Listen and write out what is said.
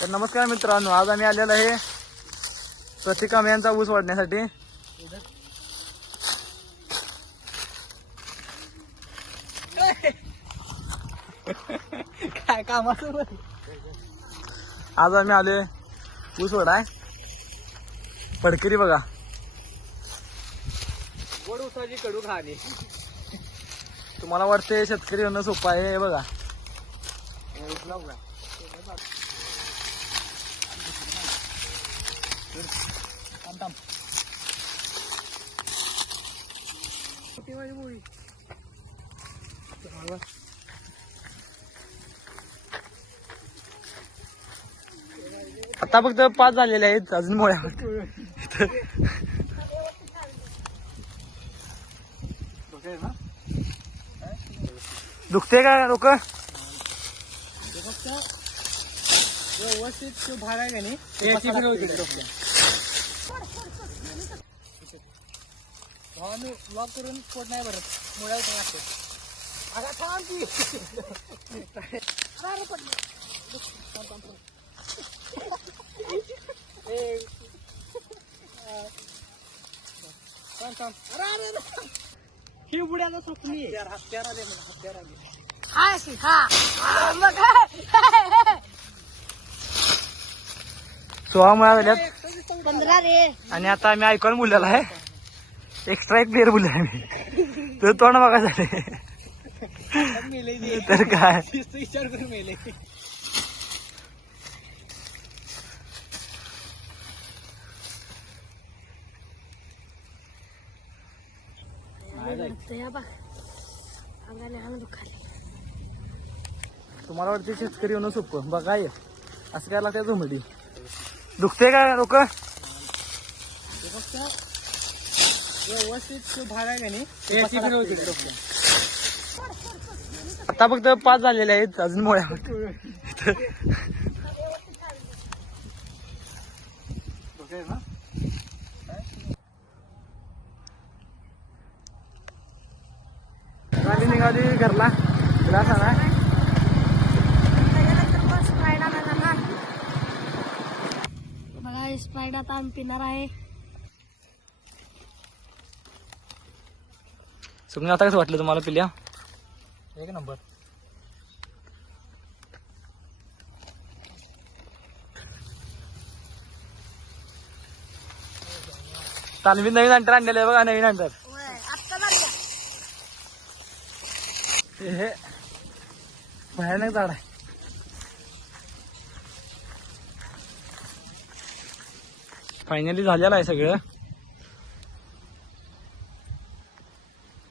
तर नमस्कार मित्रांनो, आज आम्ही आलेलो आहे प्रतिकाम यांचा ऊस वाढण्यासाठी. काय कामाचं आज आम्ही आलोय ऊस वाढाय. पडकरी बघा, गोड उसाची कडू खाणे. तुम्हाला वाटते शेतकरी होणं सोपं आहे. हे बघा, आता फक्त 5 झालेले आहेत, अजून मोळ्या दुखते का लोक? व्यवस्थित तो भार आहे का नाही लॉक करून पोट नाही भरत, मुळ्या उठून असते. अगं थांब की. ही बुड्याला सुकली. हत्यार आले मला, हत्यार आले. सोळा मुळा झाल्यात 15 रे. आणि आता आम्ही ऐकून बोललेला आहे. एक्स्ट्रा एक प्लेअर बोलले आम्ही. तर तोंड बघा झाले मेले तर काय. विचार करून मेले. तुम्हाला वाटते शेतकरी होणं सोपं? बघा हे असं काय लागतं झोमडी. दुखते का लोक? व्यवस्थित तो भार आहे का नाही आता फक्त 5 झालेले आहेत, अजून मोळ्या गाडी निघाली घरला. ग्लास आणा. बघा, स्प्राईट आता आम्ही पिणार आहे. सुमन, आता कसं वाटलं तुम्हाला पिल्या? एक नंबर. तालमीत नवीन अंतर आणलेलं आहे बघा, नवीन अंतर. हे भयानक झाड आहे. फायनली झालेलं आहे सगळं.